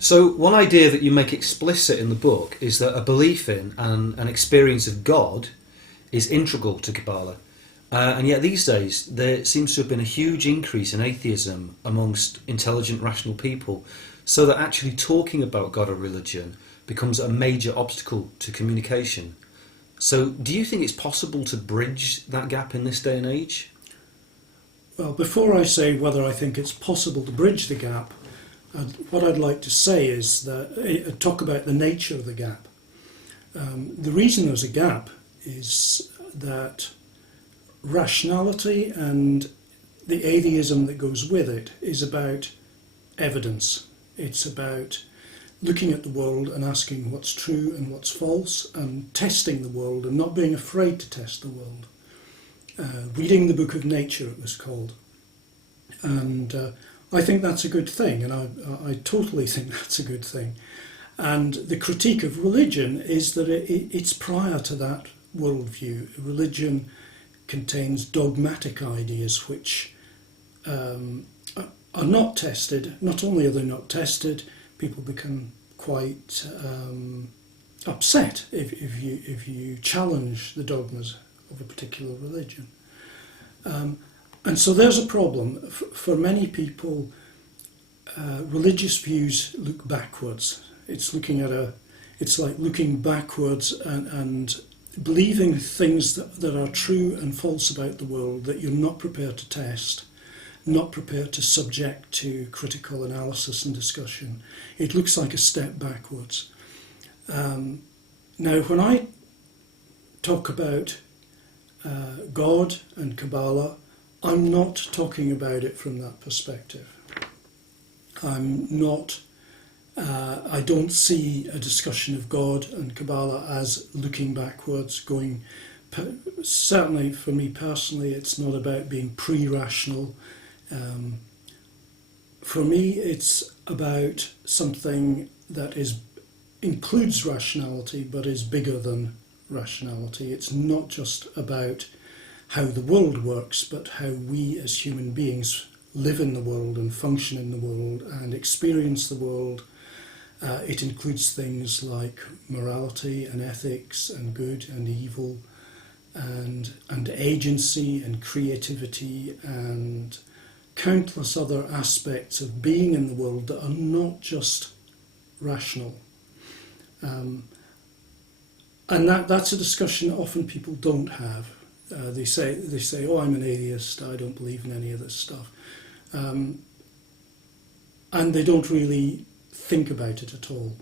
So, one idea that you make explicit in the book is that a belief in and an experience of God is integral to Kabbalah. And yet, these days, there seems to have been a huge increase in atheism amongst intelligent, rational people, so that actually talking about God or religion becomes a major obstacle to communication. So, do you think it's possible to bridge that gap in this day and age? Well, before I say whether I think it's possible to bridge the gap, what I'd like to say is that talk about the nature of the gap. The reason there's a gap is that rationality and the atheism that goes with it is about evidence. It's about looking at the world and asking what's true and what's false, and testing the world and not being afraid to test the world. Reading the book of nature, it was called. And I think that's a good thing, and I totally think that's a good thing. And the critique of religion is that it's prior to that worldview. Religion contains dogmatic ideas which are not tested. Not only are they not tested, people become quite upset if you challenge the dogmas of a particular religion. And so there's a problem. For many people, religious views look backwards. It's like looking backwards and believing things that are true and false about the world that you're not prepared to test, not prepared to subject to critical analysis and discussion. It looks like a step backwards. Now, when I talk about God and Kabbalah, I'm not talking about it from that perspective. I don't see a discussion of God and Kabbalah as looking backwards, certainly for me personally, it's not about being pre-rational. For me, it's about something that includes rationality but is bigger than rationality. It's not just about how the world works, but how we as human beings live in the world and function in the world and experience the world. It includes things like morality and ethics and good and evil and agency and creativity and countless other aspects of being in the world that are not just rational. And that's a discussion that often people don't have. They say, oh, I'm an atheist, I don't believe in any of this stuff. And they don't really think about it at all.